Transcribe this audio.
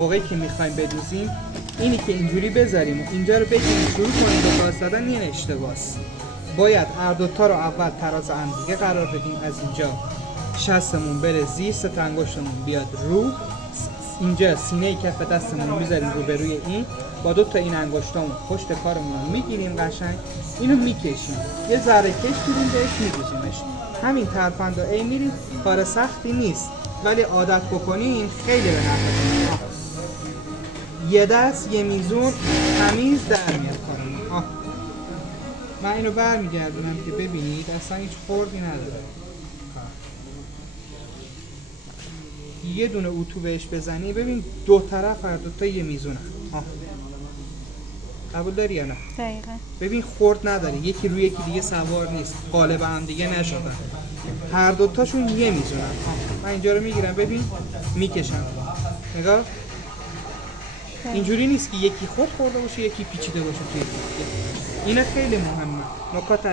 موقعی که میخوایم بدوزیم اینی که اینجوری بذاریم و اینجا رو بگیریم شروع کنیم به گاز دادن این اشتباهه. باید هر دوتا رو اول تراز هم دیگه قرار بدیم. از اینجا شستمون بره زیر، ست انگشتمون بیاد رو، اینجا سینه کف دستمون میذاریم رو به روی این، با دو تا این انگشتامون پشت کارمون رو میگیریم قشنگ، اینو میکشیم، یه ذره کش میدیم بهش میدوزیمش. همین ترفند ای میریم، کار سختی نیست ولی عادت بکنین خیلی به نفعتون. یه دست یه میزون تمیز در میاد کارمون. من اینو برمیگردونم که ببینید اصلا هیچ خوردی نداره. یه دونه اتو بهش بزنی ببین دو طرف هر دوتا یه میزونه. قبول داری یا نه؟ دقیقا. ببین خورد نداره، یکی روی یکی دیگه سوار نیست، قالب هم دیگه نشدن، هر دوتاشون یه میزونن. من اینجا رو میگیرم ببین میکشم، نگاه اینجوری نیست که یکی خورده باشه یکی پیچیده باشه توی دیگه. اینه خیلی مهمه. نکات